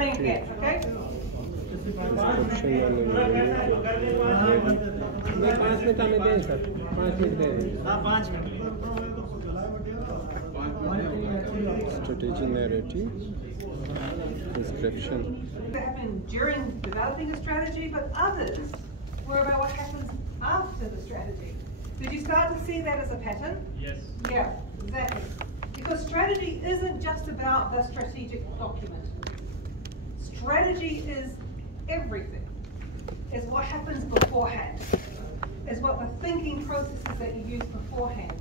Okay? Strategy narrative, description. That happened during developing a strategy, but others were about what happens after the strategy. Did you start to see that as a pattern? Yes. Yeah, exactly. Because strategy isn't just about the strategic document. Strategy is everything. It's what happens beforehand. It's what the thinking processes that you use beforehand.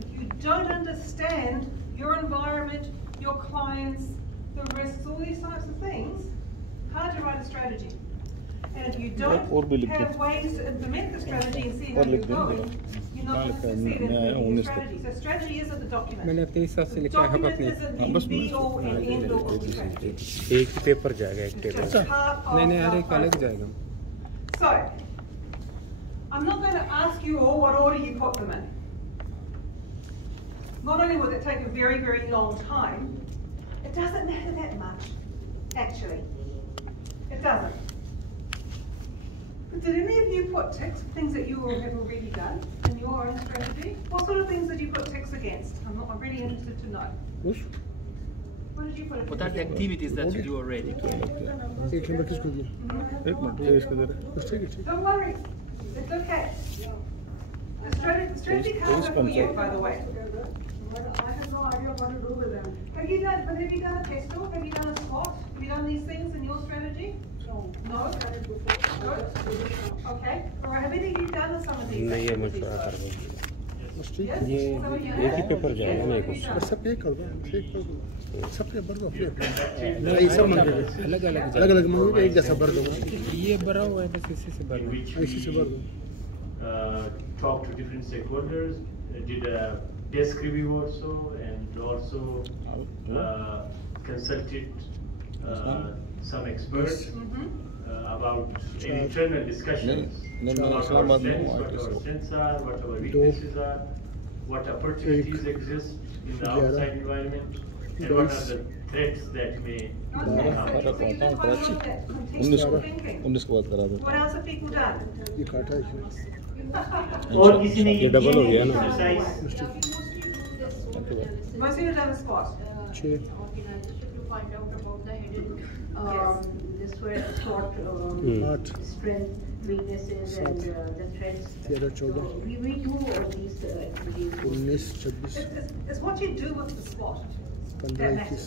If you don't understand your environment, your clients, the risks, all these types of things, hard to write a strategy. And if you don't have ways to implement the strategy and see how you're going, you're not going to succeed in implementing your strategy. So strategy isn't the document. The document isn't the be-all and end-all of the strategy. एक paper जाएगा एक table नहीं यार एक अलग जाएगा. So, I'm not going to ask you all what order you put them in. Not only will it take a very, very long time, it doesn't matter that much, actually. It doesn't. But did any of you put ticks for things that you have already done in your own strategy? What sort of things did you put ticks against? I'm really interested to know. What did you put? What are the activities that you do already? Don't worry, it's okay. The strategy cards are for you, by the way. I have no idea what to do with them. Have you done a test talk? Have you done a SWOT? Have you done these things in your strategy? No. No? Good. Okay. All right. Have any of you done some of these? नहीं ये मुझे आता है ये एक ही paper जाएगा ना एक उसका सब एक कर दो सब पे भर दो नहीं सब अलग मंगोगे एक जैसा भर दो ये भरा हुआ है बस इसी से भर दो Talk to different stakeholders, did a desk review also, and also consulted some experts about internal discussions about our strengths, what our strengths are, what our weaknesses are, what opportunities exist in the outside environment, and what are the threats that may come. What else have people done? ये काटा है और किसी ने ये double हो गया ना Most people have done a SWOT. छः to find out about the hidden this were SWOT strength, weaknesses and the threats. 13-14 We do all these activities. 19-26 It's what you do with the SWOT that matters.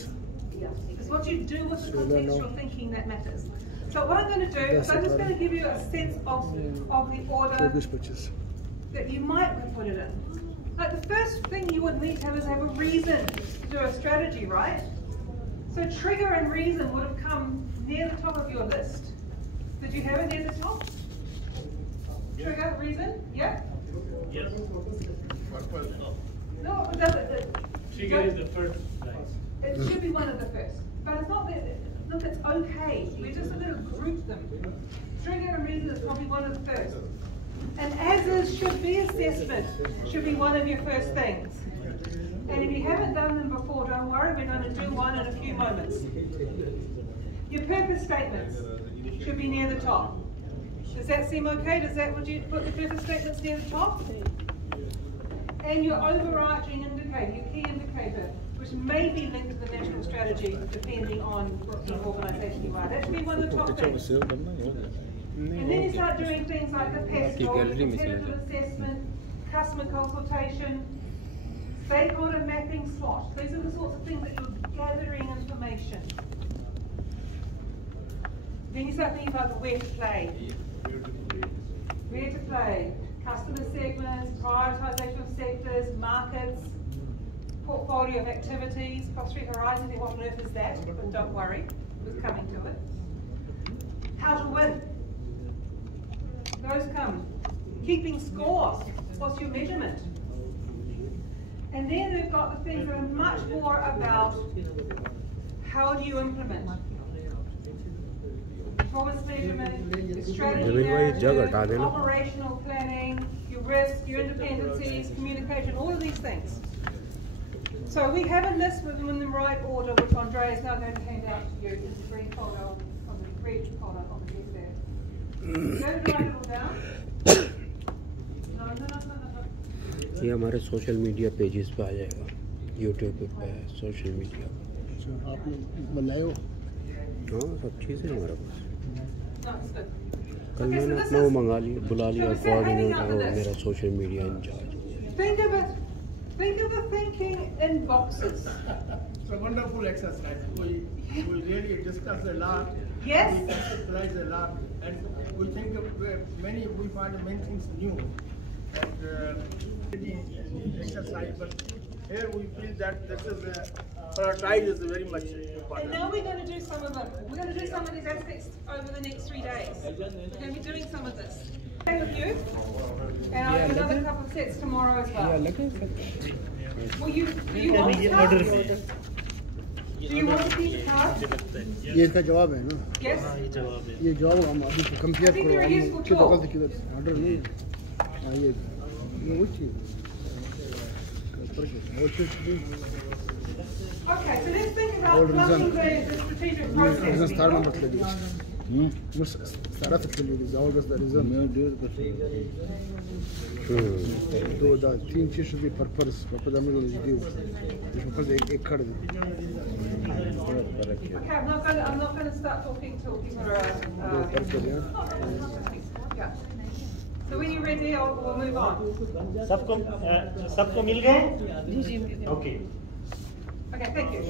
It's what you do with the contextual thinking that matters. So what I'm going to do is I'm just going to give you a sense of the order that you might put it in. Like the first thing you would need to have is have a reason to do a strategy, right? So trigger and reason would have come near the top of your list. Did you have it near the top? Trigger, reason, yeah? Yes. No, it doesn't. Trigger is the first. It should be one of the first, but it's not that. Look, it's okay. We're just going to group them. Trigger and reason is probably one of the first. And as is should be assessment should be one of your first things. And if you haven't done them before, don't worry, we're going to do one in a few moments. Your purpose statements should be near the top. Does that seem okay? Would you put the purpose statements near the top? And your overarching indicator, your key indicator, which may be linked to the national strategy depending on what sort of organisation you are. That should be one of the top things. And then you start doing things like the PESTOL, competitive assessment, customer consultation, stakeholder mapping, SWOT. These are the sorts of things that you're gathering information. Then you start thinking about where to play. Where to play. Customer segments, prioritisation of sectors, markets, portfolio of activities, cross-street horizon, what on earth is that? But don't worry, we're coming to it. How to win. Those come. Keeping score. What's your measurement? And then we've got the things that are much more about how do you implement. Performance measurement, your strategy management, operational planning, your risk, your independencies, communication, all of these things. So we have a list with them in the right order, which Andrea is now going to hand out to you. This is the green folder on the red folder on the desk there. You're going to write it all down? No. ये हमारे social media pages पे आ जाएगा, YouTube पे, social media. आप बनाए हो? हाँ, सब चीज़ें हमारे पास। No, it's good. कल Okay, मैंने so this अपना वो is- मंगा लिया, बुला लिया so we're hanging coordinator out और with this. मेरा social media incharge. Think of it thinking in boxes. It's a wonderful exercise. We really discuss a lot. Yes. We conceptualize a lot, and we think of we find many things new. And exercise, but here we feel that this is prioritize is very much And important. now we're going to do some of them. We're going to do some of these aspects over the next 3 days. We're going to be doing some of this. Okay with you? And I'll have another couple of sets tomorrow as well. Well, do you want to start? Do you want to keep the card? ये इसका जवाब है ना? Yes? ये जवाब हम अभी compare I think they're a useful किधर tool. से किधर ऑर्डर नहीं है। हाँ ये वो चीज़ Okay, so let's think about All plugging reason. the strategic reason process. start number تلاقي مش ستارات تلاقي زاوية بس ده reason दो ده तीन चीज़ भी purpose ده मेरे लिए جديد مش purpose एक खड़ दे Okay, I'm not going to start talking till people are. Yeah. So when you're ready, we'll move on. सबको मिल गए? Okay, Okay, thank you.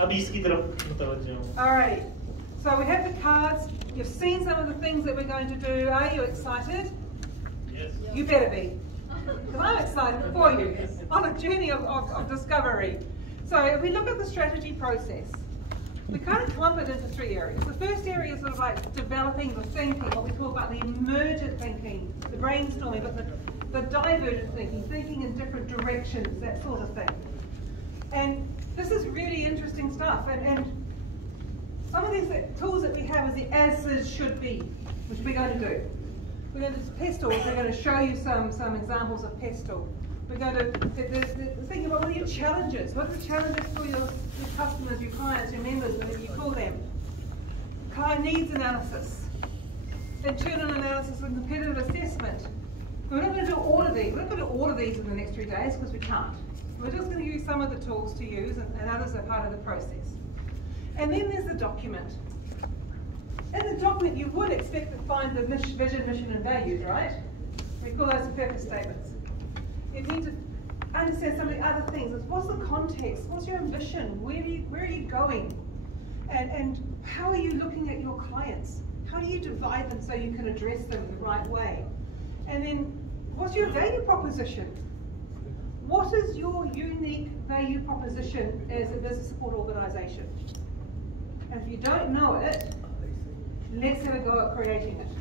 अब इसकी तरफ मुतवज्जह हूं। All right. So we have the cards. You've seen some of the things that we're going to do. Are you excited? Yes. You better be. Because I'm excited for you on a journey of discovery. So if we look at the strategy process, we kind of clump it into 3 areas. The first area is sort of like developing the thinking, what we talk about the emergent thinking, the brainstorming, but the divergent thinking in different directions, that sort of thing. And this is really interesting stuff. And some of these tools that we have is the as-is should be, which we're going to do. We're going to do pestle. We're going to show you some examples of pestle. We're going to think about what are your challenges. What are the challenges for your customers, your clients, your members, whatever you call them. Client needs analysis, internal analysis and competitive assessment. We're not going to do all of these. We're not going to do all of these in the next 3 days because we can't. We're just going to use some of the tools to use, and others are part of the process. And then there's the document. In the document, you would expect to find the vision, mission, and values, right? We call those the purpose statements. You need to understand some of the other things. What's the context? What's your ambition? Where are you going? And how are you looking at your clients? How do you divide them so you can address them in the right way? And then, what's your value proposition? What is your unique value proposition as a business support organisation? And if you don't know it, let's have a go at creating it.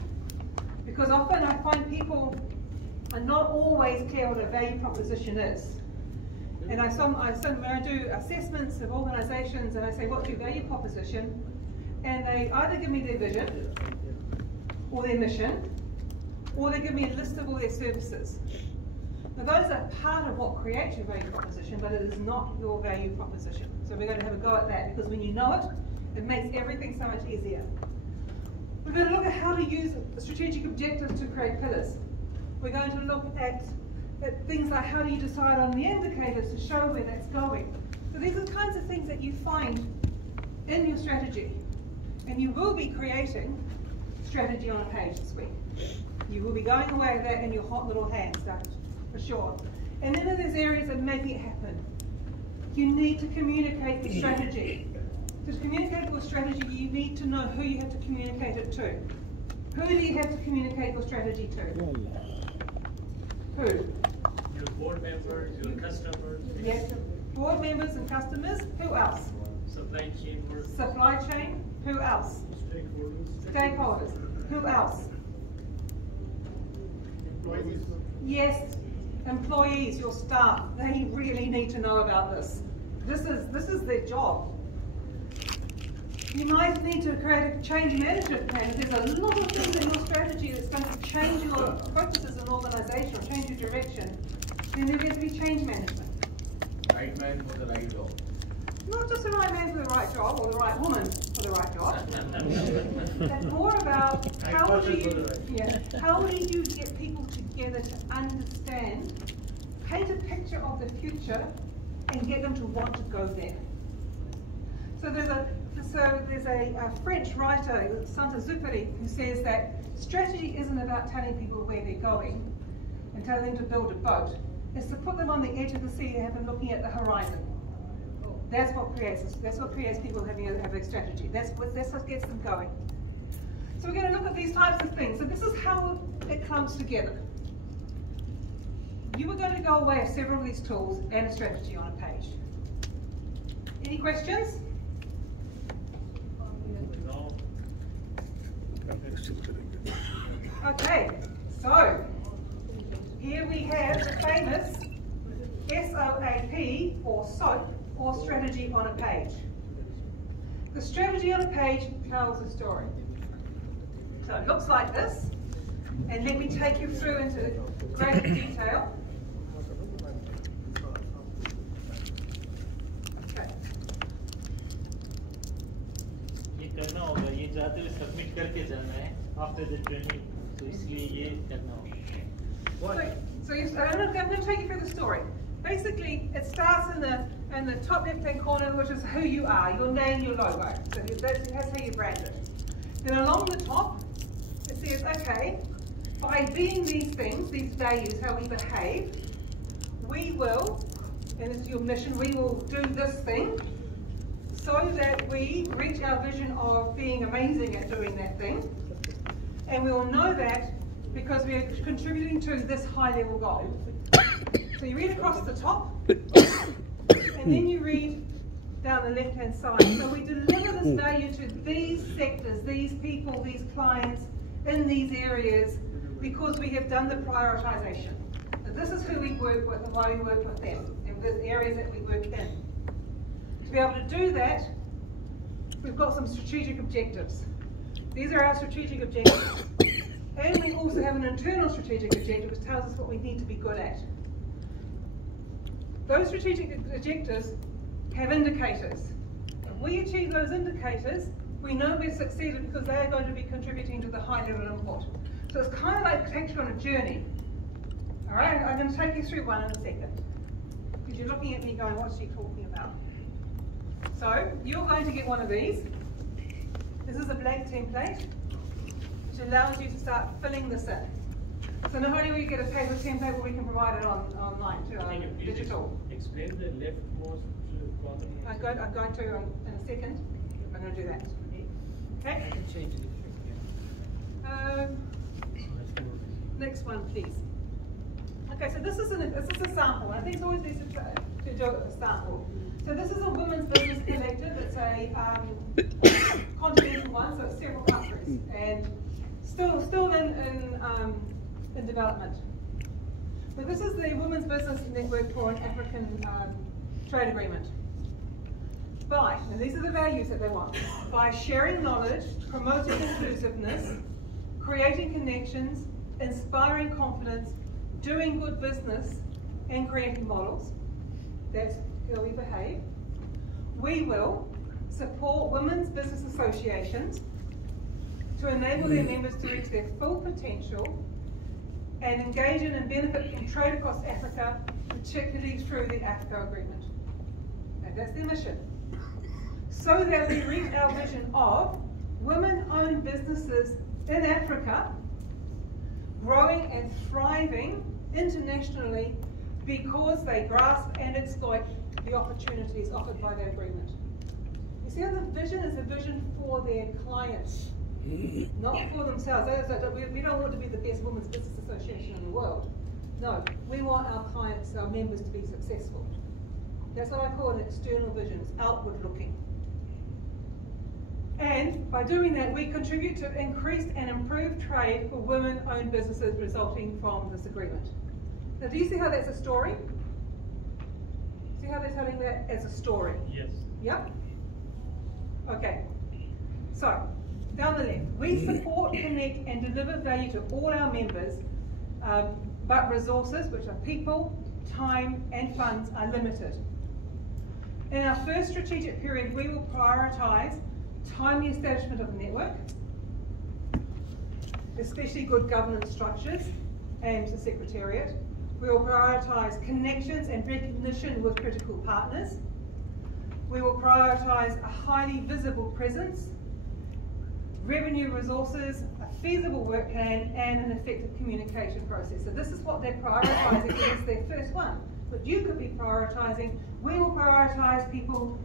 Because often I find people are not always clear what a value proposition is. And when I do assessments of organisations and I say, what's your value proposition? And they either give me their vision, or their mission, or they give me a list of all their services. Now those are part of what creates your value proposition, but it is not your value proposition. So we're going to have a go at that, because when you know it, it makes everything so much easier. We're going to look at how to use the strategic objectives to create pillars. We're going to look at things like how do you decide on the indicators to show where that's going. So these are the kinds of things that you find in your strategy. And you will be creating strategy on a page this week. You will be going away with that in your hot little hands, for sure. And then there's areas of making it happen. You need to communicate the strategy. To communicate your strategy, you need to know who you have to communicate it to. Who do you have to communicate your strategy to? Who? Your board members, your customers. Yes, board members and customers. Who else? Supply chain workers. Supply chain. Who else? Stakeholders. Who else? Employees. Yes, employees, your staff. They really need to know about this. This is their job. You might need to create a change management plan. If there's a lot of things in your strategy that's going to change your focuses as an organisation or change your direction, then there needs to be change management. right man for the right job. Not just the right man for the right job or the right woman for the right job. It's more about how do you get people together to understand, paint a picture of the future, and get them to want to go there. So there's a French writer, Saint-Exupéry, who says that strategy isn't about telling people where they're going and telling them to build a boat. It's to put them on the edge of the sea and have them looking at the horizon. That's what creates people having a strategy. That's what gets them going. So we're going to look at these types of things. So this is how it comes together. You are going to go away with several of these tools and a strategy on a page. Any questions? Okay, so here we have the famous SOAP or SOAP or strategy on a page. The strategy on a page tells a story. So it looks like this, and let me take you through into greater detail. Okay. ये करना होगा, ये जाते हुए submit करके जाना है after the training, तो इसलिए ये करना होगा. I'm going to take you through the story. Basically, it starts in the top left-hand corner, which is who you are, your name, your logo. So that's how you brand it. Then along the top, it says, okay, by being these things, these values, how we behave, we will, and this is your mission, we will do this thing so that we reach our vision of being amazing at doing that thing. And we will know that because we are contributing to this high-level goal. So you read across the top, and then you read down the left-hand side. So we deliver this value to these sectors, these people, these clients, in these areas, because we have done the prioritization. So this is who we work with and why we work with them, and the areas that we work in. To be able to do that, we've got some strategic objectives. These are our strategic objectives. And we also have an internal strategic objective which tells us what we need to be good at. Those strategic objectives have indicators. If we achieve those indicators, we know we've succeeded because they are going to be contributing to the high level input. So it's kind of like takes you on a journey. All right, I'm going to take you through one in a second. Because you're looking at me going, what's she talking about? So you're going to get one of these. This is a blank template, which allows you to start filling this in. So not only will you get a paper template, but we can provide it online too, digital. Explain the leftmost column. I'm going to in a second. I'm going to do that. Okay. I can change it. Next one, please. Okay, so this is a sample. I think it's always best to do a sample. So this is a women's business collective. It's a continental one, so it's several countries, and still in development. But this is the Women's Business Network for an African Trade Agreement. And these are the values that they want. By sharing knowledge, promoting inclusiveness, creating connections, inspiring confidence, doing good business, and creating models. That's how we behave. We will support women's business associations to enable their members to reach their full potential and engage in and benefit from trade across Africa, particularly through the Africa Agreement. And that's their mission. So that we reach our vision of women-owned businesses in Africa, growing and thriving internationally because they grasp and exploit the opportunities offered by the agreement. You see how the vision is a vision for their clients, not for themselves. We don't want to be the best women's business association in the world. No, we want our clients, our members to be successful. That's what I call an external vision, it's outward looking. And by doing that, we contribute to increased and improved trade for women-owned businesses resulting from this agreement. Now, do you see how that's a story? See how they're telling that as a story? Yes. Yep. Okay. So, down the left, we support, connect, and deliver value to all our members, but resources, which are people, time, and funds, are limited. In our first strategic period, we will prioritise timely establishment of the network, especially good governance structures and the Secretariat. We will prioritise connections and recognition with critical partners. We will prioritise a highly visible presence, revenue resources, a feasible work plan, and an effective communication process. So this is what they're prioritising as their first one. But you could be prioritising, we will prioritise people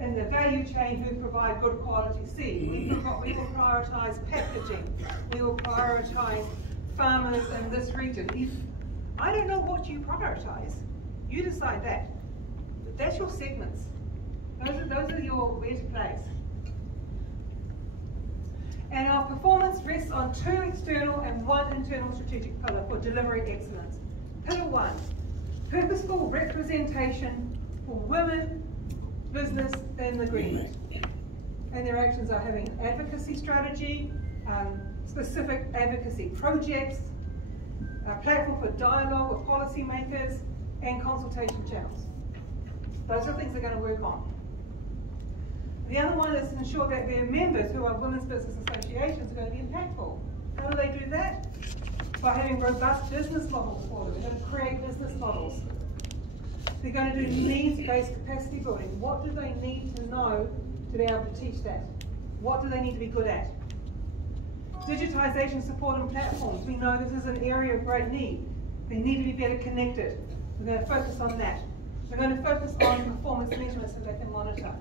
in the value chain who provide good quality seed. We will prioritise packaging. We will prioritise farmers in this region. I don't know what you prioritise. You decide that. But that's your segments. Those are your where to place. And our performance rests on 2 external and 1 internal strategic pillar for delivery excellence. Pillar 1, purposeful representation for women, business in the green. And their actions are having an advocacy strategy, specific advocacy projects, a platform for dialogue with policymakers, and consultation channels. Those are things they're going to work on. The other one is to ensure that their members, who are women's business associations, are going to be impactful. How do they do that? By having robust business models for them. They're going to create business models. They're going to do needs-based capacity building. What do they need to know to be able to teach that? What do they need to be good at? Digitisation support and platforms. We know this is an area of great need. They need to be better connected. We're going to focus on that. We're going to focus on performance measurements so they can monitor.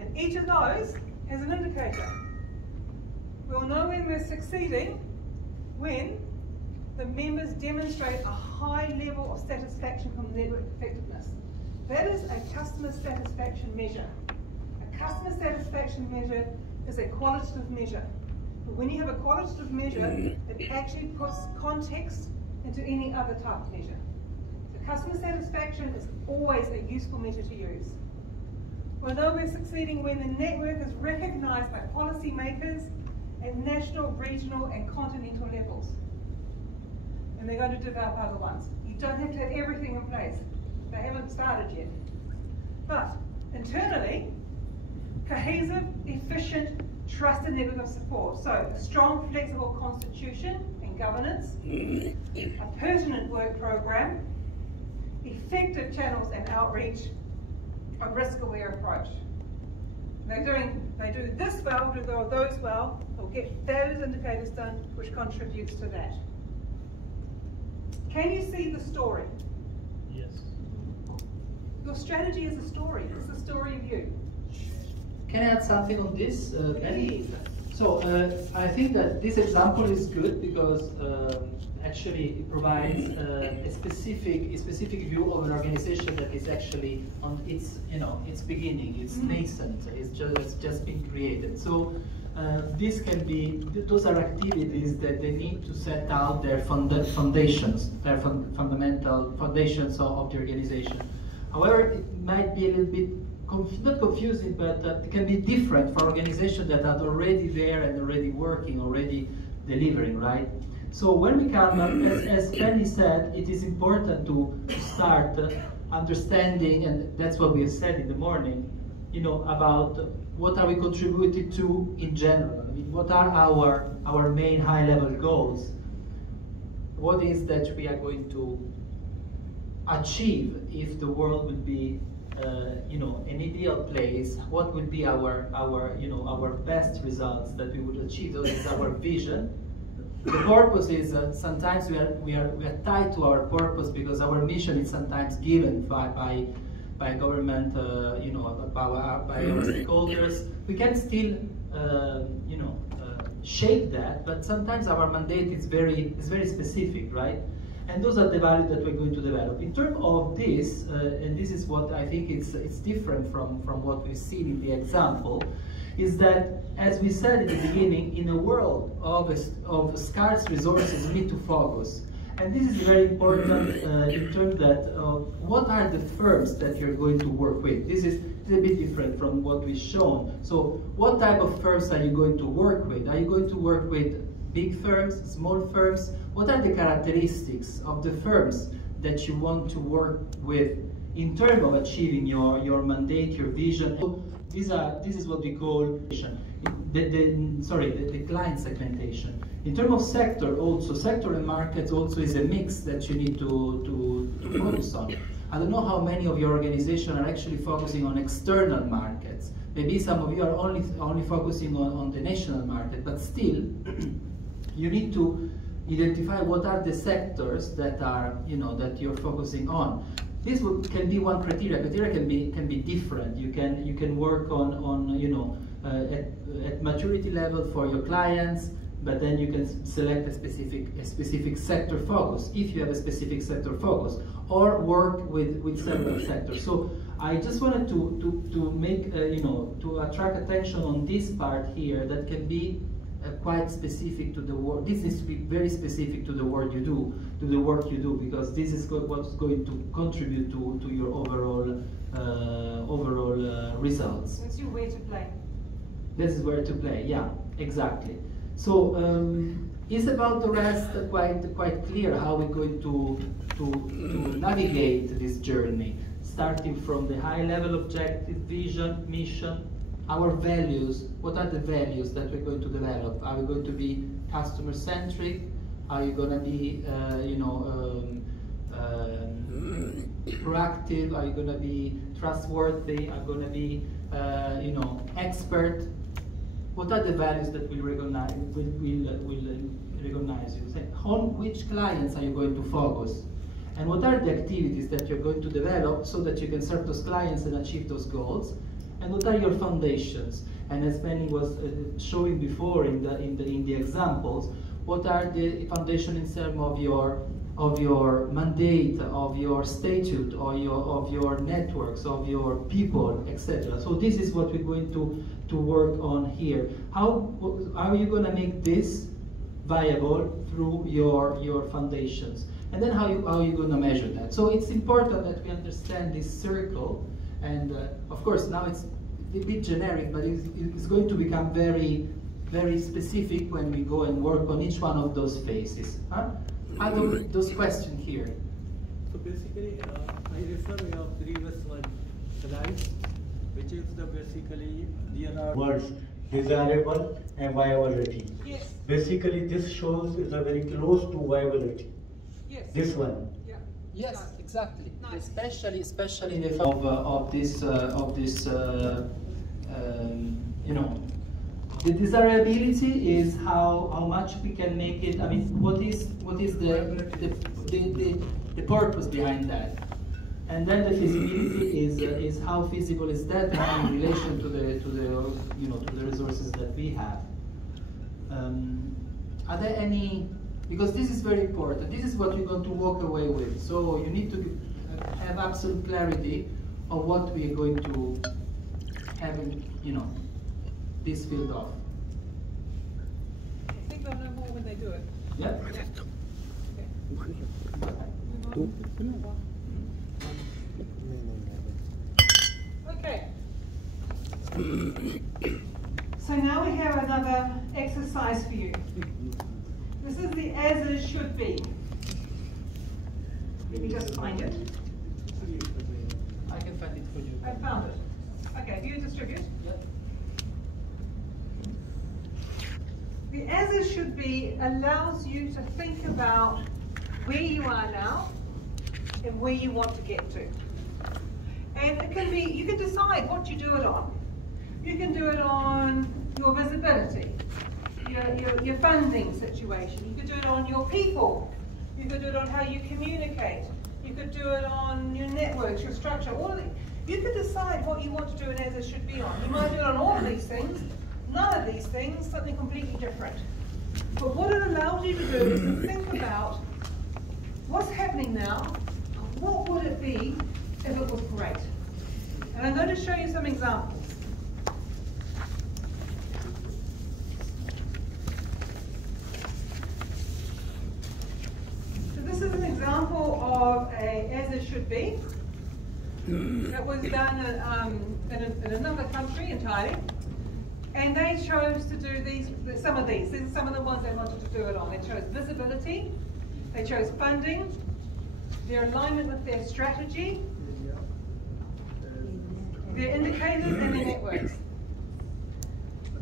And each of those has an indicator. We'll know when we're succeeding when the members demonstrate a high level of satisfaction from network effectiveness. That is a customer satisfaction measure. A customer satisfaction measure is a qualitative measure. But when you have a qualitative measure, it actually puts context into any other type of measure. So customer satisfaction is always a useful measure to use. We'll know we're succeeding when the network is recognised by policymakers at national, regional and continental levels. And they're going to develop other ones. You don't have to have everything in place. They haven't started yet. But internally, cohesive, efficient, trusted network of support. So a strong, flexible constitution and governance, a pertinent work program, effective channels and outreach, a risk-aware approach. They do this well, do those well, they'll get those indicators done, which contributes to that. Can you see the story? Yes. Your strategy is a story. It's the story of you. Can I add something on this? Please. So I think that this example is good because actually it provides a specific view of an organization that is actually on its beginning, it's nascent, it's just been created. So this can be, those are activities that they need to set out their foundations, their fundamental foundations of the organization. However, it might be a little bit not confusing, but it can be different for organizations that are already there and already working, already delivering, right? So when we come, as Penny said, it is important to start understanding, and that's what we have said in the morning, about what are we contributing to in general. I mean, what are our main high-level goals? What is that we are going to achieve if the world would be an ideal place? What would be our best results that we would achieve? That is our vision. The purpose is sometimes we are tied to our purpose because our mission is sometimes given by government, by our stakeholders. We can still shape that, but sometimes our mandate is very specific, right? And those are the values that we're going to develop. In terms of this, and this is what I think it's different from what we've seen in the example, is that, as we said in the beginning, in a world of scarce resources, we need to focus. And this is very important in terms that what are the firms that you're going to work with? This is a bit different from what we've shown. So what type of firms are you going to work with? Are you going to work with big firms, small firms? What are the characteristics of the firms that you want to work with in terms of achieving your mandate, your vision. So this is what we call the client segmentation. In terms of sector, also sector and markets also is a mix that you need to focus on. I don't know how many of your organizations are actually focusing on external markets. Maybe some of you are only focusing on the national market, but still, you need to identify what are the sectors that are, that you're focusing on. This can be one criteria. Criteria can be different. You can work on at maturity level for your clients, but then you can select a specific sector focus if you have a specific sector focus, or work with several sectors. So I just wanted to make to attract attention on this part here that can be quite specific to the work. This needs to be very specific to the work you do, because this is what's going to contribute to your overall results. That's your way to play. This is where to play. Yeah, exactly. So it's about the rest quite clear how we're going to navigate this journey, starting from the high level objective, vision, mission, our values. What are the values that we're going to develop? Are we going to be customer centric? Are you going to be proactive? Are you going to be trustworthy? Are you going to be expert? What are the values that will recognize you? On which clients are you going to focus? And what are the activities that you're going to develop so that you can serve those clients and achieve those goals? And what are your foundations? And as Benny was showing before in the examples, what are the foundations in terms of your mandate, of your statute, or of your networks, of your people, etc. So this is what we're going to work on here. How are you going to make this viable through your foundations? And then how are you going to measure that? So it's important that we understand this circle. And of course, now it's a bit generic, but it's going to become very, very specific when we go and work on each one of those phases. Are those questions here? So basically, I refer to your previous one slide, which is basically there are words desirable and viability. Yes. Basically, this shows is a very close to viability. Yes. This one. Yeah. Yes, exactly. Nice. Especially in the of this the desirability is how much we can make it. I mean, what is the purpose behind that? And then the feasibility is how feasible is that in relation to the resources that we have. Are there any? Because this is very important. This is what you're going to walk away with. So you need to have absolute clarity of what we are going to have in, this field of. I think they'll know more when they do it. Yeah. Okay. So now we have another exercise for you. This is the as is should be. Let me just find it. I can find it for you. I found it. Okay, view and distribute. Yep. The as is should be allows you to think about where you are now and where you want to get to. And it can be, you can decide what you do it on. You can do it on your visibility, your funding situation. You could do it on your people. You could do it on how you communicate. You could do it on your networks, your structure, all of it. You could decide what you want to do and as it should be on. You might do it on all of these things, none of these things, something completely different. But what it allows you to do is to think about what's happening now, what would it be if it was great? And I'm going to show you some examples. This is an example of a as it should be. That was done in another country entirely, and they chose to do some of these. These are some of the ones they wanted to do it on. They chose visibility, they chose funding, their alignment with their strategy, their indicators and their networks.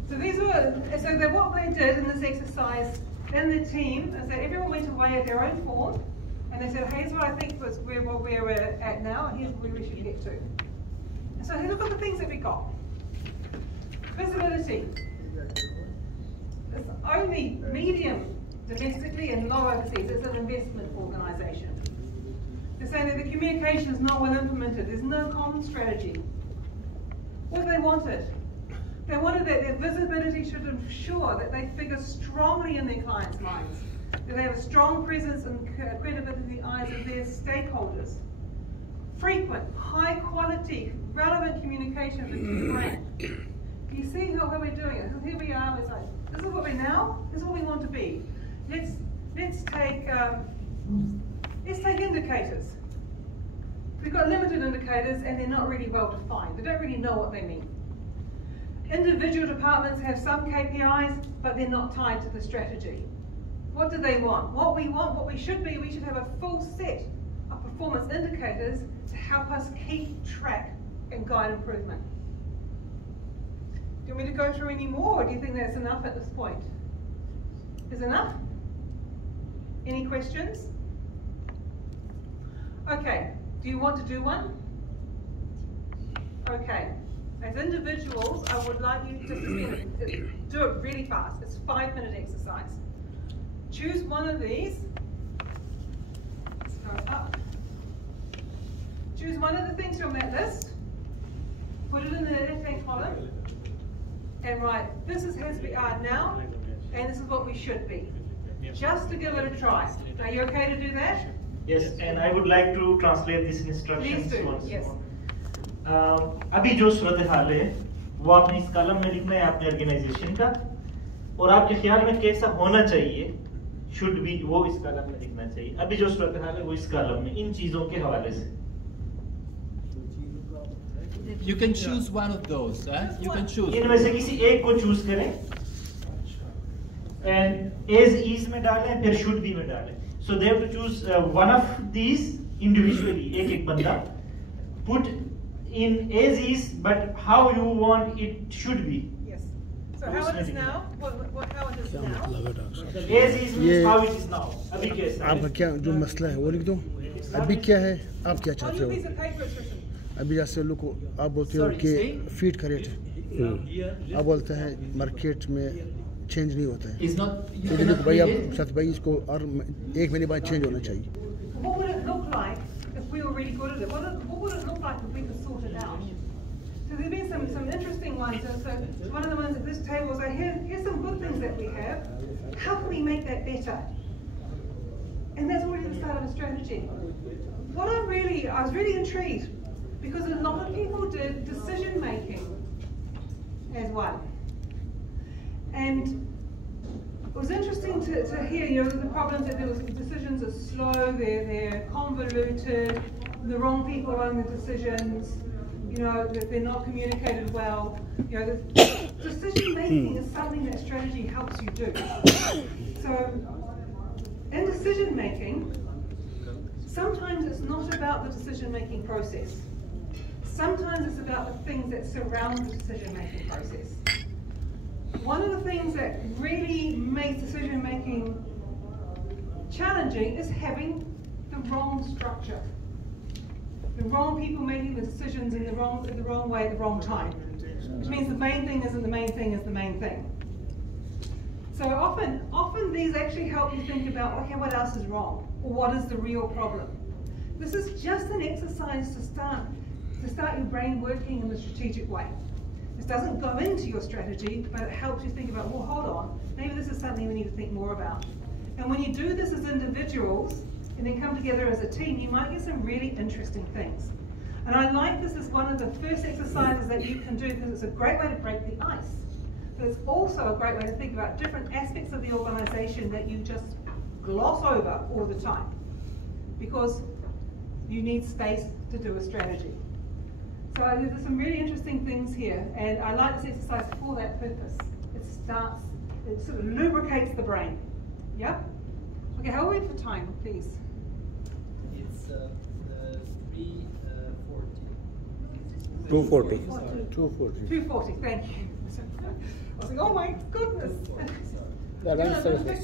So what they did in this exercise in the team is that everyone went away at their own form, and they said, here's what I think was where we're at now, and here's where we should get to. And so look at the things that we got. Visibility. It's only medium domestically and low overseas. It's an investment organisation. They're saying that the communication is not well implemented. There's no common strategy. What they wanted? They wanted that their visibility should ensure that they figure strongly in their clients' minds, that they have a strong presence and credibility in the eyes of their stakeholders. Frequent, high quality, relevant communication with the brand. Do you see how we're doing it? Here we are, it's like, this is what we're now, this is what we want to be. Let's take indicators. We've got limited indicators and they're not really well defined. They don't really know what they mean. Individual departments have some KPIs, but they're not tied to the strategy. What do they want? What we should be, we should have a full set of performance indicators to help us keep track and guide improvement. Do you want me to go through any more, or do you think that's enough at this point? Is enough? Any questions? Okay, do you want to do one? Okay. As individuals, I would like you to do it really fast. It's a 5-minute exercise. Choose one of these. Let's go up. Choose one of the things from that list. Put it in the left-hand column. And write, this is as we are now, and this is what we should be. Just to give it a try. Are you okay to do that? Yes, and I would like to translate these instructions. Please do, once yes. more. अभी जो सूरत हाल है वो आपने इस column में लिखना है अपने ऑर्गेनाइजेशन का, और आपके ख्याल में कैसा होना चाहिए शुड बी, वो इस कॉलम में लिखना चाहिए. अभी जो सूरत हाल है वो इस कॉलम में इन चीजों के हवाले से. You can choose one of those. You can choose. इनमें से किसी एक को चूज करें and as is में डालें फिर should be में डालें. So they have to choose one of these individually, एक बंदा. Put in as is, but how you want it should be. Yes. So how it is now? How it is now? As is means how it is now. अभी कैसा है? आपका क्या जो मसला है वो लिख दो. अभी क्या है, आप क्या चाहते हो? अभी जैसे लोग को आप बोलते हो कि फीड का रेट है, आप बोलते हैं मार्केट में चेंज नहीं होता है. तो भाई आप चाहते भाई इसको और 1 महीने बाद चेंज होना चाहिए. What would it look like if we were really good at it? What would it look like if we could sort it out? So there've been some interesting ones. So one of the ones at this table was, here's some good things that we have. How can we make that better? And that's already the start of a strategy. I was really intrigued because a lot of people did decision making as well. And it was interesting to hear, the problems that the decisions are slow, they're convoluted, the wrong people own the decisions, that they're not communicated well. The decision making is something that strategy helps you do. So, in decision making, sometimes it's not about the decision making process. Sometimes it's about the things that surround the decision making process. One of the things that really makes decision making challenging is having the wrong structure. The wrong people making the decisions in the wrong way at the wrong time. Which means the main thing isn't the main thing is the main thing. So often these actually help you think about, okay, what else is wrong? Or what is the real problem? This is just an exercise to start your brain working in a strategic way. This doesn't go into your strategy, but it helps you think about, well, hold on, maybe this is something we need to think more about. And when you do this as individuals, and then come together as a team, you might get some really interesting things. And I like this as one of the first exercises that you can do because it's a great way to break the ice. But it's also a great way to think about different aspects of the organization that you just gloss over all the time. Because you need space to do a strategy. So there's some really interesting things here, and I like this exercise for that purpose. It sort of lubricates the brain. Yeah? Okay, how are we for time, please? It's 3:40. 240. 240, thank you. I was like, oh my goodness. لا لا Okay,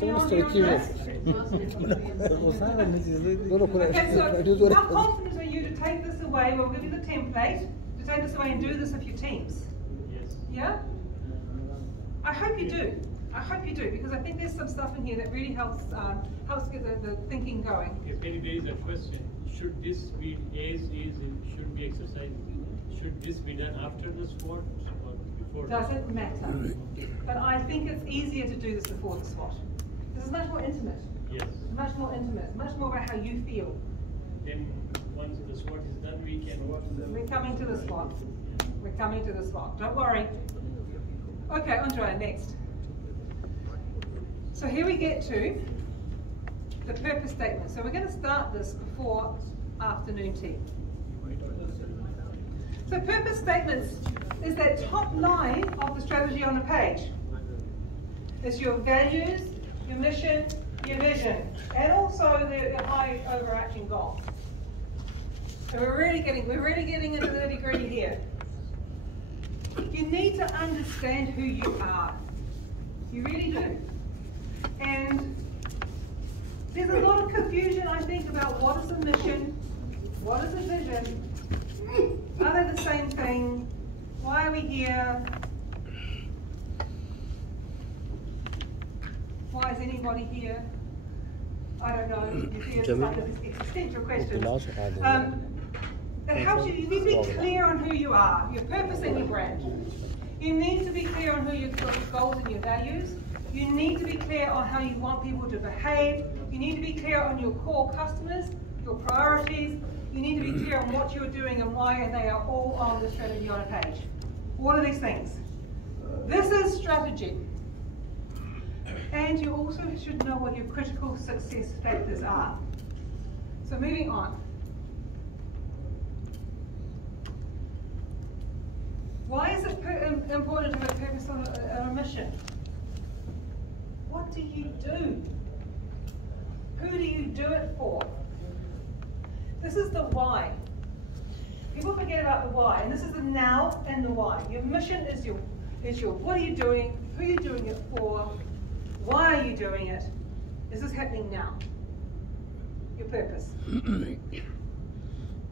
so how confident are you to take this away? We'll give you the template to take this away and do this with your teams. Yes. Yeah? I hope you do. I hope you do, because I think there's some stuff in here that really helps get the thinking going. If there is a question, should this be as is, should be exercised? Should this be done after the SWOT or before? Doesn't matter. But I think it's easier to do this before the SWOT. This is much more intimate. Yes. Much more intimate. Much more about how you feel. Then once the SWOT is done, we can. We're coming to the SWOT. We're coming to the SWOT. Don't worry. Okay, Andrea, next. So here we get to the purpose statement. So we're going to start this before afternoon tea. So purpose statements is that top line of the strategy on the page. It's your values, your mission, your vision, and also the high overarching goal. So we're really getting into the nitty-gritty here. You need to understand who you are. You really do. And there's a lot of confusion, I think, about what is a mission, what is a vision, are they the same thing, why are we here, why is anybody here, I don't know, it's like an existential question. It helps you need to be clear on who you are, your purpose and your brand. You need to be clear on who your goals and your values. You need to be clear on how you want people to behave. You need to be clear on your core customers, your priorities. You need to be clear on what you're doing and why, and they are all on the strategy on a page. What are these things? This is strategy. And you also should know what your critical success factors are. So moving on. Why is it important to have a purpose on a mission? What do you do? Who do you do it for? This is the why. People forget about the why, and this is the now and the why. Your mission is your what are you doing, who are you doing it for, why are you doing it, is this happening now? Your purpose.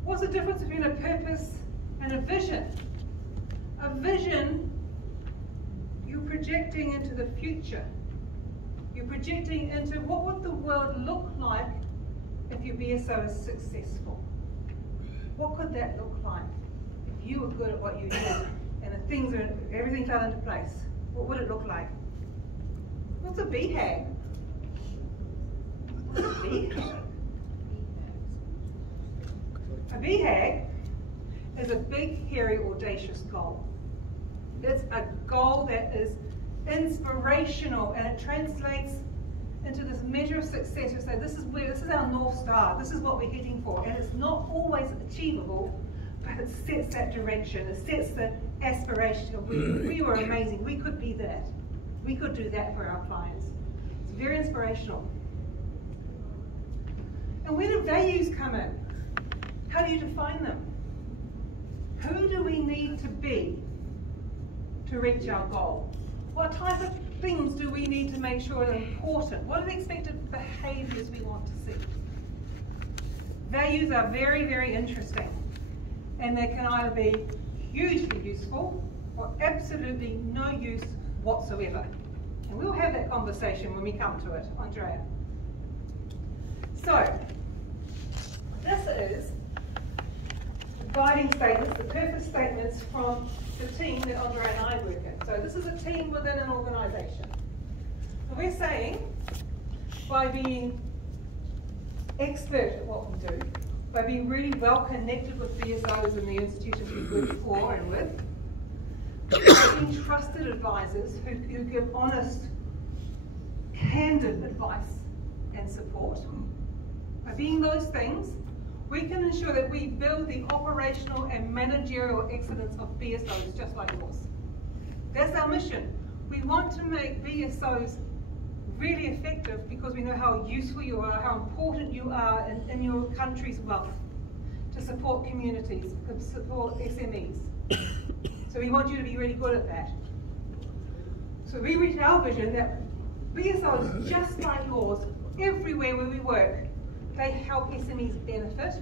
What's the difference between a purpose and a vision? A vision, you're projecting into the future. You're projecting into what would the world look like if your BSO is successful. What could that look like if you were good at what you did and everything fell into place? What would it look like? What's a BHAG? What's a BHAG? A BHAG is a big, hairy, audacious goal. It's a goal that is inspirational, and it translates into this measure of success. You say, this is our North Star, this is what we're heading for, and it's not always achievable, but it sets that direction, it sets the aspiration of we were amazing, we could be that, we could do that for our clients. It's very inspirational. And where do values come in? How do you define them? Who do we need to be to reach our goal? What type of things do we need to make sure are important? What are the expected behaviours we want to see? Values are very, very interesting, and they can either be hugely useful or absolutely no use whatsoever. And we'll have that conversation when we come to it, Andrea. So, this is the guiding statements, the purpose statements from the team that Andrea and I work in. So this is a team within an organisation. And we're saying, by being expert at what we do, by being really well connected with BSOs and the institutions we work for and with, by being trusted advisors who give honest, candid advice and support, by being those things, we can ensure that we build the operational and managerial excellence of BSOs just like yours. That's our mission. We want to make BSOs really effective because we know how useful you are, how important you are in your country's wealth, to support communities, to support SMEs, So we want you to be really good at that. So we reach our vision that BSOs, just like yours, everywhere where we work, they help SMEs benefit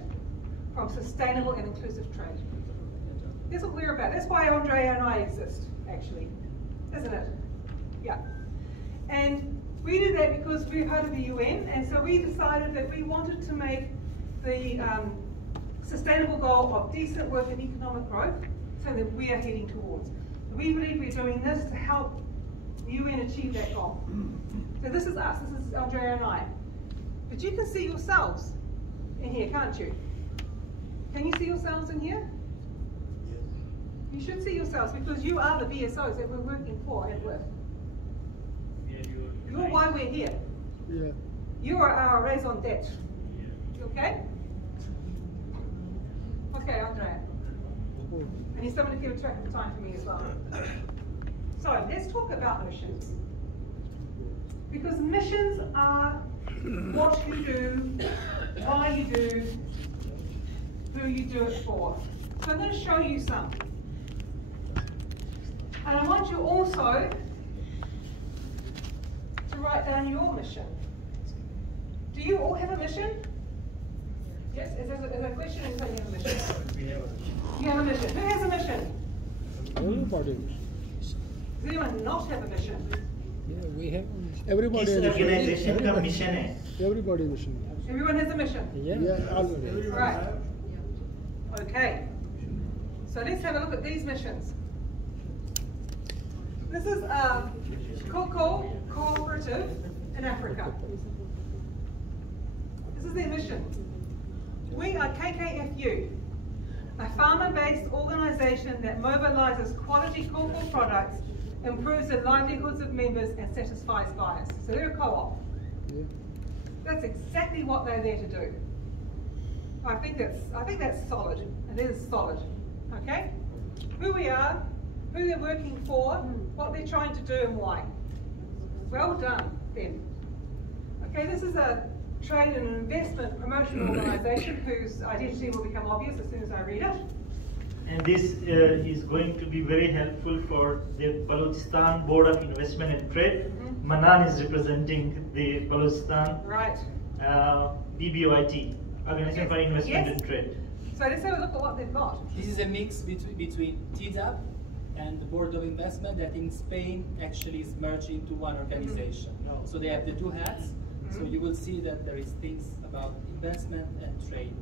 from sustainable and inclusive trade. That's what we're about. That's why Andrea and I exist, actually, isn't it? Yeah. And we did that because we're part of the UN, and so we decided that we wanted to make the sustainable goal of decent work and economic growth so that we are heading towards. We believe we're doing this to help the UN achieve that goal. So this is us, this is Andrea and I. But you can see yourselves in here, can't you? Can you see yourselves in here? You should see yourselves because you are the BSOs that we're working for and with. You're why we're here. Yeah. You are our raison d'etre. You okay? Okay, Andrea. I need someone to keep a track of time for me as well. So let's talk about missions. Because missions are what you do, why you do, who you do it for. So I'm going to show you some. And I want you also to write down your mission. Do you all have a mission? Yes? Is there a question inside you have a mission? You have a mission. Who has a mission? Everybody. Does anyone not have a mission? Yeah, we have. Everybody has a mission. Organization का mission है. Everybody mission. Everyone has a mission? Yeah, already. Right. Okay. So let's have a look at these missions. This is Cocoa Cooperative in Africa. This is their mission. We are KKFU, a farmer-based organisation that mobilises quality cocoa products, improves the livelihoods of members and satisfies buyers. So they're a co-op. Yeah. That's exactly what they're there to do. I think that's solid, and it is solid. Okay? Who we are, who they're working for, what they're trying to do and why. Well done, Ben. Okay, this is a trade and investment promotion organisation whose identity will become obvious as soon as I read it. And this is going to be very helpful for the Balochistan Board of Investment and Trade. Manan is representing the Balochistan Right. BBOIT, Organization for Investment and Trade. So let's have a look at what they've got. This is a mix between TDAP and the Board of Investment that in Spain actually is merged into one organization. So they have the two hats. So you will see that there is things about investment and trade.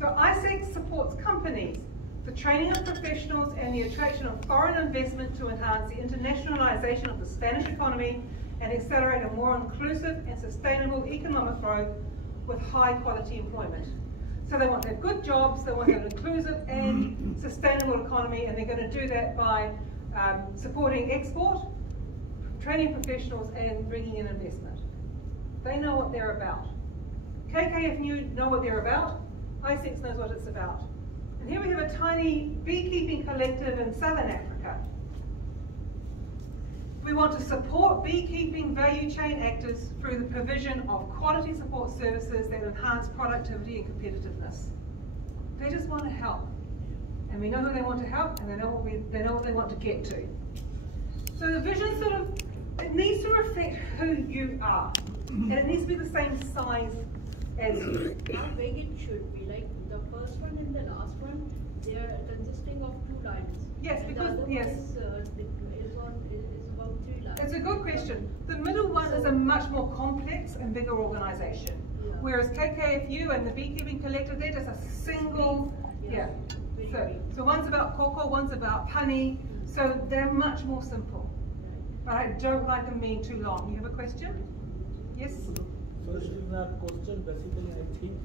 So ISEC supports companies, the training of professionals and the attraction of foreign investment to enhance the internationalization of the Spanish economy and accelerate a more inclusive and sustainable economic growth with high quality employment. So they want to have good jobs, they want to have an inclusive and sustainable economy, and they're going to do that by supporting export, training professionals and bringing in investment. They know what they're about. KKFU know what they're about. ISEC knows what it's about. And here we have a tiny beekeeping collective in southern Africa. We want to support beekeeping value chain actors through the provision of quality support services that enhance productivity and competitiveness. They just want to help. And we know who they want to help, and they know what they want to get to. So the vision it needs to reflect who you are. And it needs to be the same size as you. How big it should be? Like the first one and the last one, they are consisting of 2 lines. Yes, and because the other yes. one is about 3 lines. It's a good question. The middle one is a much more complex and bigger organisation, whereas KKFU and the Beekeeping Collective, they're just a single. Yeah. So one's about cocoa, one's about honey. So they're much more simple. But I don't like them being too long. You have a question? Yes? First in that question, basically I think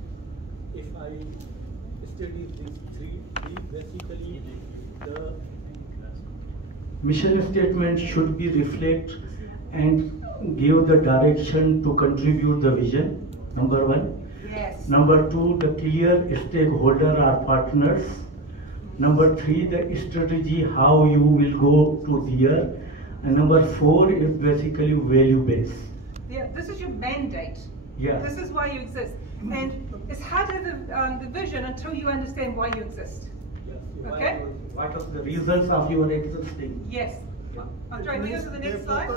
if I study these three, basically the mission statement should be reflect and give the direction to contribute the vision, number 1. Yes. Number 2, the clear stakeholder or partners. Number 3, the strategy, how you will go to there. And number 4 is basically value based. Yeah, this is your mandate. Yes. This is why you exist. And it's hard to have the vision until you understand why you exist. Yes, Okay? What are the results of your existing? Yes. I'm trying to go to the next slide.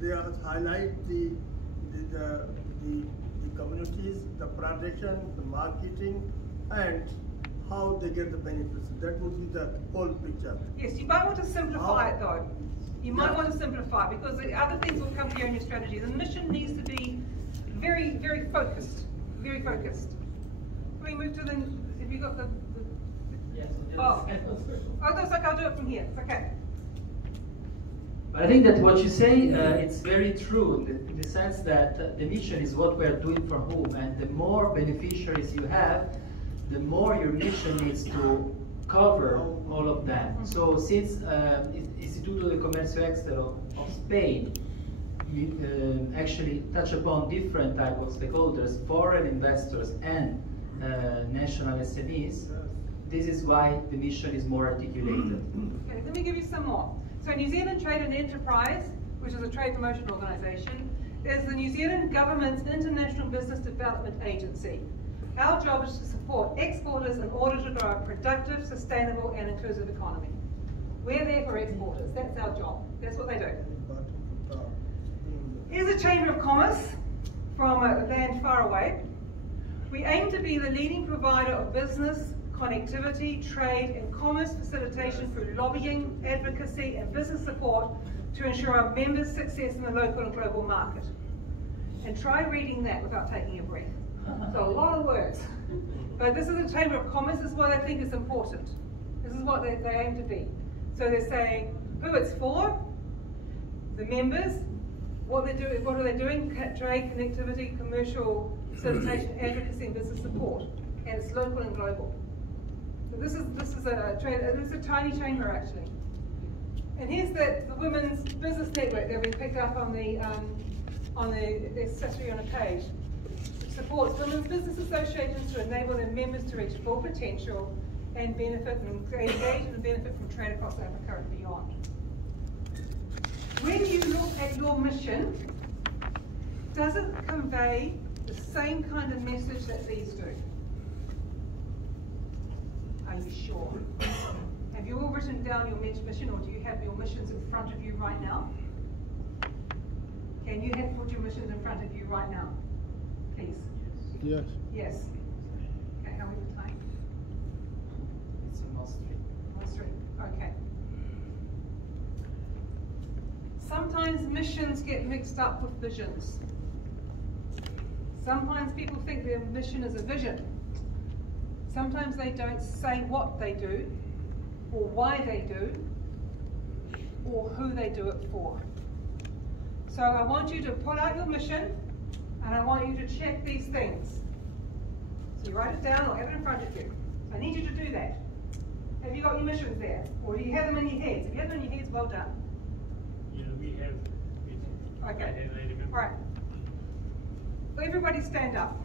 They highlight the communities, the production, the marketing, and how they get the benefits. That would be the whole picture. Yes, you might want to simplify it though. You might want to simplify it because the other things will come here in your strategy. The mission needs to be very, very focused. Very focused. Can we move to the, have you got the Yes. oh, that's like I'll do it from here. It's okay. I think that what you say, it's very true in the sense that the mission is what we are doing for whom, and the more beneficiaries you have, the more your mission needs to cover all of them. So since Instituto de Comercio Exterior of Spain actually touch upon different type of stakeholders, foreign investors and national SMEs, this is why the mission is more articulated. Okay, let me give you some more. So New Zealand Trade and Enterprise, which is a trade promotion organisation, is the New Zealand Government's International Business Development Agency. Our job is to support exporters in order to grow a productive, sustainable and inclusive economy. We're there for exporters, that's our job, that's what they do. Here's a Chamber of Commerce from a land far away. We aim to be the leading provider of business, connectivity, trade and commerce facilitation through lobbying, advocacy and business support to ensure our members' success in the local and global market. And try reading that without taking a breath. So a lot of words. But this is a Chamber of Commerce, this is what I think is important. This is what they aim to be. So they're saying who it's for, the members, what they're doing, what are they doing, trade, connectivity, commercial facilitation, advocacy and business support. And it's local and global. So this is a tiny chamber actually. And here's the Women's Business Network that we picked up on the accessory on a page. It supports women's business associations to enable their members to reach full potential and benefit and engage and benefit from trade across Africa and beyond. When you look at your mission, does it convey the same kind of message that these do? Are you sure? Have you all written down your mission, or do you have your missions in front of you right now? Can you put your missions in front of you right now? Please. Yes. Yes. Okay, how are we playing? It's a must-read. Okay. Sometimes missions get mixed up with visions. Sometimes people think their mission is a vision. Sometimes they don't say what they do, or why they do, or who they do it for. So I want you to pull out your mission, and I want you to check these things. So you write it down or have it in front of you. I need you to do that. Have you got your missions there? Or do you have them in your heads? If you have them in your heads, well done. Yeah, we have. Okay. I remember. All right. So everybody stand up.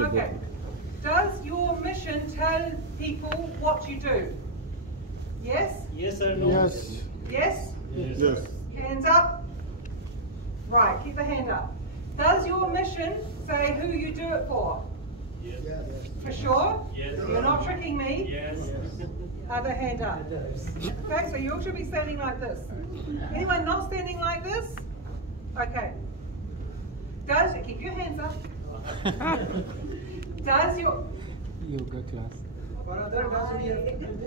Okay. Does your mission tell people what you do? Yes? Yes or no? Yes. Yes? Yes. Hands up. Right, keep the hand up. Does your mission say who you do it for? Yes. For sure? Yes. You're not tricking me? Yes. Other hand up. Okay, so you all should be standing like this. Anyone not standing like this? Okay. Keep your hands up. Does your... Yoga class.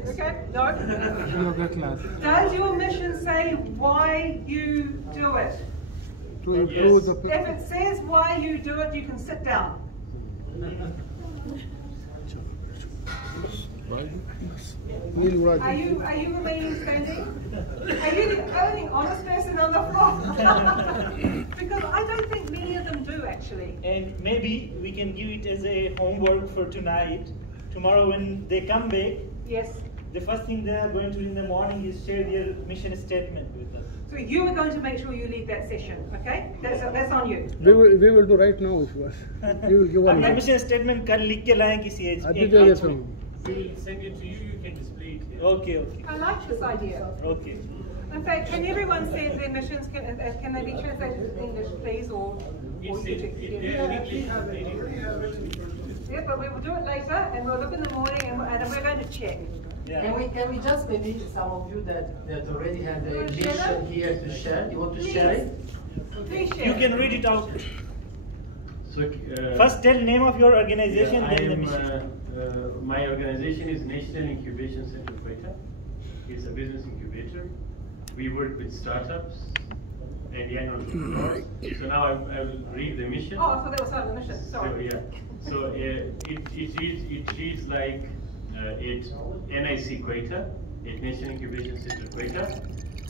Okay, no. Yoga class. Does your mission say why you do it? To improve the If it says why you do it, you can sit down. Are you remaining standing? Are you the only honest person on the floor? Because I don't think many of them do actually. And maybe we can give it as a homework for tonight. Tomorrow when they come back, Yes. the first thing they are going to do in the morning is share their mission statement with us. So you are going to make sure you lead that session, okay? That's on you. we will do right now if you want. We will give one. अपना mission statement कल लिख के लाएं किसी एक अभी दे देता हूँ. We will send it to you, you can display it here. Okay. I like this idea. Okay. In fact, can everyone send their missions, can they be translated to English, please, or Yeah, but we will do it later, and we'll look in the morning, and we're going to check. Yeah. Can we just maybe some of you that already have the mission here to share? You want to share it? Please share. You can read it out. So, First tell name of your organization, then the mission. My organization is National Incubation Center Quetta. It's a business incubator. We work with startups and young entrepreneurs. So now I will read the mission. Oh, I thought that was part of the mission, sorry. So it reads like it's NIC Quetta, at National Incubation Center Quetta.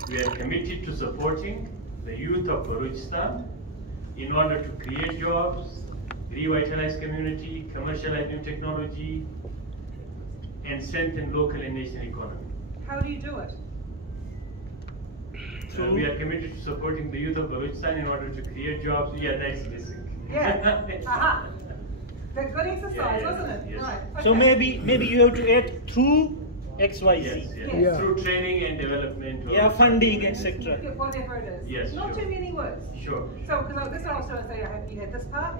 We are committed to supporting the youth of Balochistan in order to create jobs, revitalize community, commercialize new technology, and strengthen local and national economy. How do you do it? We are committed to supporting the youth of Balochistan in order to create jobs. Yeah, that's basic. Yeah. Aha. That's good exercise, Yeah, wasn't it? yes. Right. Okay. So maybe you have to add through XYZ. Yes. Through training and development. Yeah, funding, etc. Whatever it is. Yes, Not sure. too many words. Sure. So, because this I was trying to say, you had this part,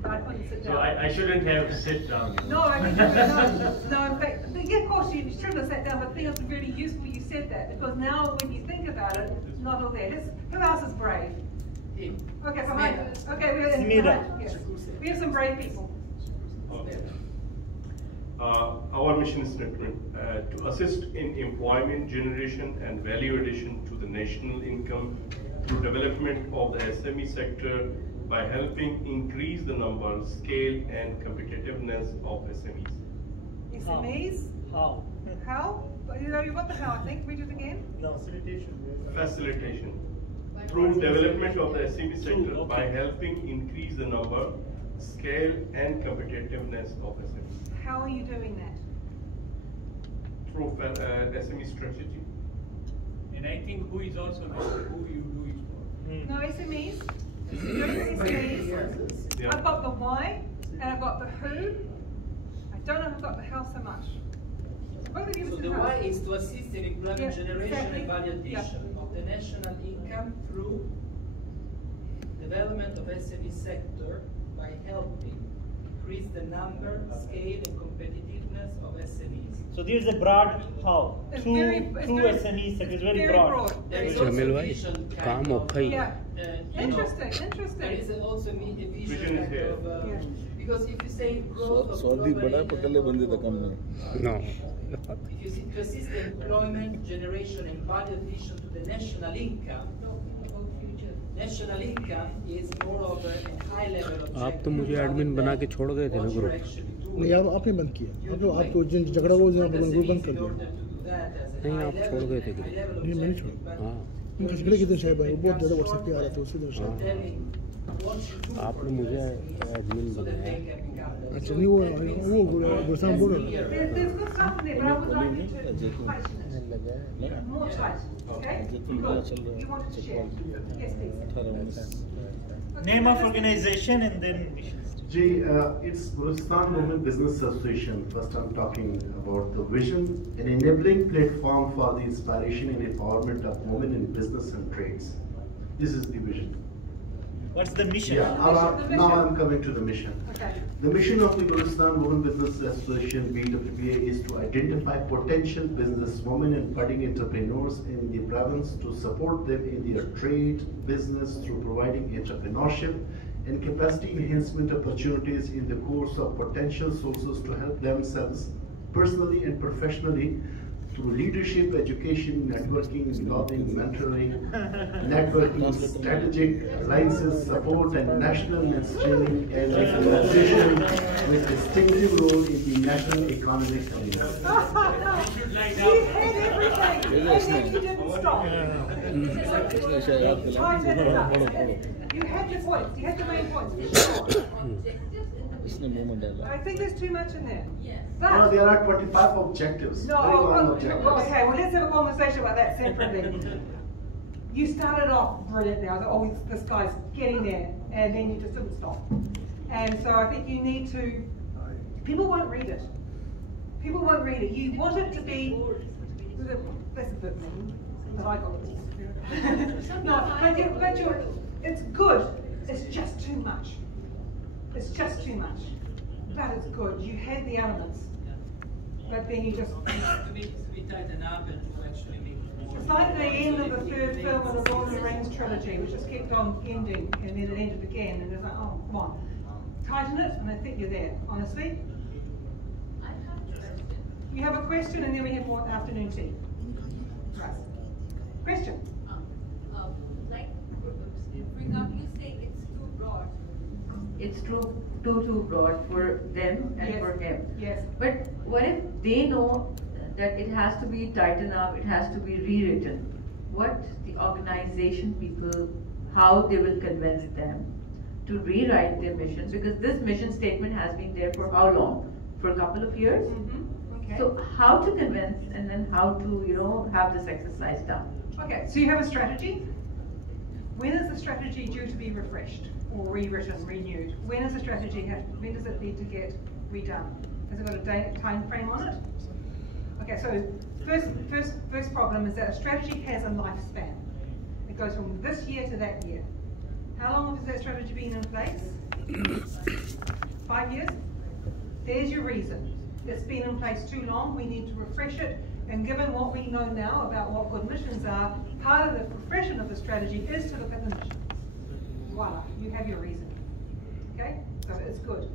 but I couldn't sit down. So I shouldn't have sit down. No, I mean, no, in fact, yeah, of course you should have sat down, but I think it's really useful you said that, because now when you think about it, it's not all there. Who else is brave? Okay, behind us. Okay, yes. We have some brave people. Our mission statement to assist in employment generation and value addition to the national income through development of the SME sector by helping increase the number, scale, and competitiveness of SMEs. SMEs? How? How? You know, you got the how, I think. Read it again. No, facilitation. Facilitation. Through development of the SME sector by helping increase the number, scale, and competitiveness of SMEs. How are you doing that? Through SME strategy. And I think who is also there, who you do it for. No, SMEs. SMEs. Yeah. I've got the why, and I've got the who. I don't know if I've got the how so much. Both of you So listen the to why how. is to assist in employment generation and value addition of the national income through development of SME sector by helping increase the number, scale, and competitiveness of SMEs. So there's a broad how. It's Through very SME sector is very broad. There is Jamil also bhai, vision kind काम of, औखा ही है। you know, Interesting. there is also a vision Vision is kind here. of, because if you say growth of Saudi global बड़ा पकड़ले बंदे तक हम नहीं No. if you see to assist the employment generation and value addition to the national income is more of a high level objective. आप तो मुझे admin बना के छोड़ गए थे ना ग्रुप। नहीं आप आपने बंद किया आपको जिन झगड़ा हुआ जहाँ पर ग्रुप बंद कर दिया नहीं आप छोड़ गए थे ग्रुप। नहीं मैं नहीं छोड़ा हाँ मैं झगड़े के दिन शायद भाई बहुत ज़्यादा व्हाट्सएप पे आ रहा था उसी दिन शायद आपने मुझे एडमिन बनाया। अच्छा नहीं वो गुरसाम बोल रहा था There's good stuff in there, but I would like you to tighten it. More tight, okay? Good. You wanted to share. Yes, please. Name of organization and then mission. It's Balochistan Women Business Association. First I'm talking about the vision, an enabling platform for the inspiration and empowerment of women in business and trades. This is the vision. What's the mission? Now I'm coming to the mission. Okay. The mission of the Balochistan Women Business Association (BWBA) is to identify potential businesswomen and budding entrepreneurs in the province to support them in their trade, business through providing entrepreneurship and capacity enhancement opportunities in the course of potential sources to help themselves personally and professionally through leadership, education, networking, lobbying, mentoring, networking, strategic alliances, support, and national messaging and organization with distinctive role in the national economic arena. You had everything, and then you didn't stop. You had your points, you had the main points. I think there's too much in there. No, there are 25 objectives. No, okay, well let's have a conversation about that separately. You started off brilliantly. I was like, oh, this guy's getting there, and then you just didn't stop. And so I think you need to, people won't read it. People won't read it. You want it to be, that's a bit mean. that I got. No, but it's good. It's just too much. It's just too much. But it's good. You had the elements, but then you just. We tighten up and actually make. It's like the end of the third film of the Lord of the Rings trilogy, which just kept on ending, and then it ended again, and it's like, oh, come on, tighten it, and I think you're there. Honestly. You have a question, and then we have more afternoon tea. Right. Question. Like, for example, you say it's too broad. It's too broad for them and for him. Yes. But what if they know that it has to be tightened up, it has to be rewritten? What the organization people, how they will convince them to rewrite their mission? Because this mission statement has been there for how long? For a couple of years? Okay. So how to convince and then how to, have this exercise done? Okay, so you have a strategy. When is the strategy due to be refreshed or rewritten, renewed? When is the strategy, when does it need to get redone? Has it got a time frame on it? Okay, so first problem is that a strategy has a lifespan. It goes from this year to that year. How long has that strategy been in place? 5 years? There's your reason. It's been in place too long, we need to refresh it, and given what we know now about what good missions are, part of the refreshing of the strategy is to look at the mission. Voila, you have your reason. Okay, so it's good.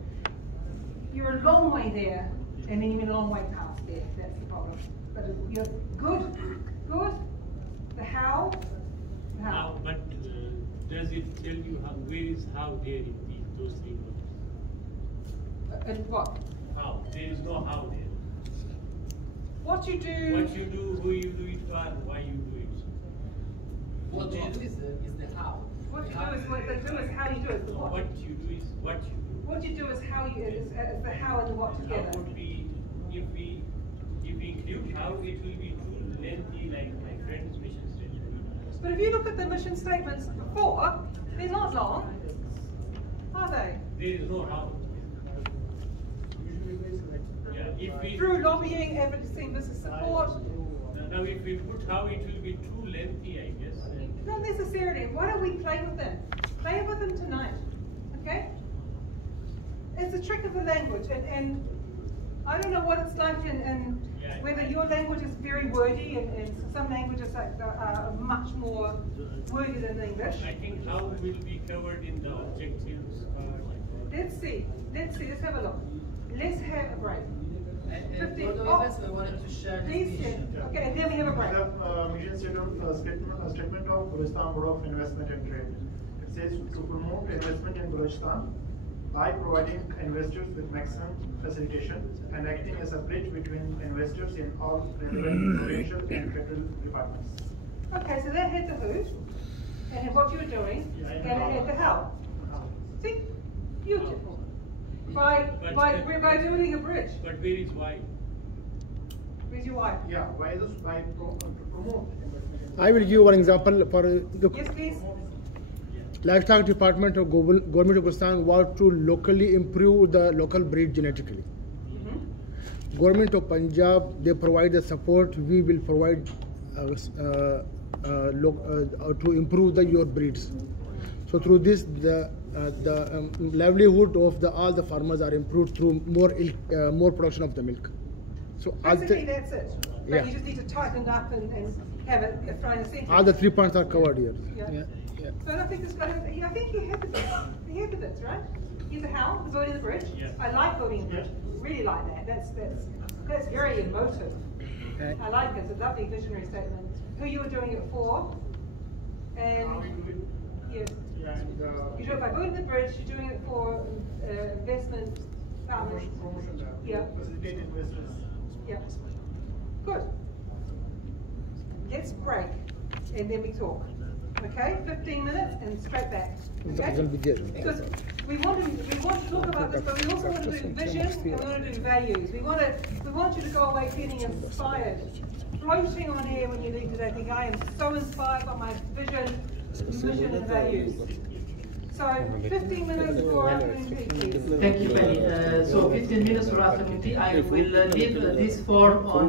You're a long way there, and then you're a long way past there, that's the problem. But you're good, the how, But does it tell you where is how there in those three words? and what? How? There is no how there. What you do, who you do it for, why you do it. What you do is the how. what you do is what they do is how you do it. The what. What you do is what you do. What you do is how you is the how and the what together. How would be if we include how, it will be too lengthy, like my friend's mission statement. But if you look at the mission statements before, they're not long, are they? There is no how. Through lobbying, advocacy, business support. Now if we put how, it will be too lengthy, I guess. Not necessarily. Why don't we play with them? Play with them tonight, okay? It's a trick of the language, and I don't know what it's like and whether your language is very wordy, and some languages are much more wordy than English. I think how will be covered in the objectives. Let's see. Let's have a look. Let's have a break. And for the events, we wanted to share this vision. Okay, and then we have a break. Mission statement of Balochistan Board of Investment and Trade. It says to promote investment in Balochistan by providing investors with maximum facilitation and acting as a bridge between investors in all relevant provincial and federal departments. Okay, so that had the who, and what you were doing, and it had the how. See? Beautiful. By building a bridge. But where is why? Where's your why? Yeah, why is this by promote? I will give one example for the Yes, please. livestock department of government of Pakistan want to locally improve the local breed genetically. Government of Punjab, they provide the support. We will provide to improve your breeds. So through this, the livelihood of all the farmers are improved through more production of the milk. So basically that's it. But yeah. you just need to tighten it up and have it thrown in the centre. All the 3 points are covered here. Yeah. So I think I think you have the bits. You have the bits, right? Here's the how, the building the bridge. Yeah. I like building the bridge. Really like that. That's very emotive. I like it. It's a lovely visionary statement. Who you were doing it for, and How we do it? yes. And You do it by building the bridge. You're doing it for investment. promotion, Yeah. facilitate investors. Yeah. Good. Let's break, and then we talk. Okay, 15 minutes and straight back. Okay? Because we want to talk about this, but we also want to do vision and we want to do values. We want you to go away feeling inspired, floating on air when you leave today. Think I am so inspired by my vision and values. So 15 minutes for afternoon tea, please. Thank you, Penny. So 15 minutes for afternoon tea. I will leave this form on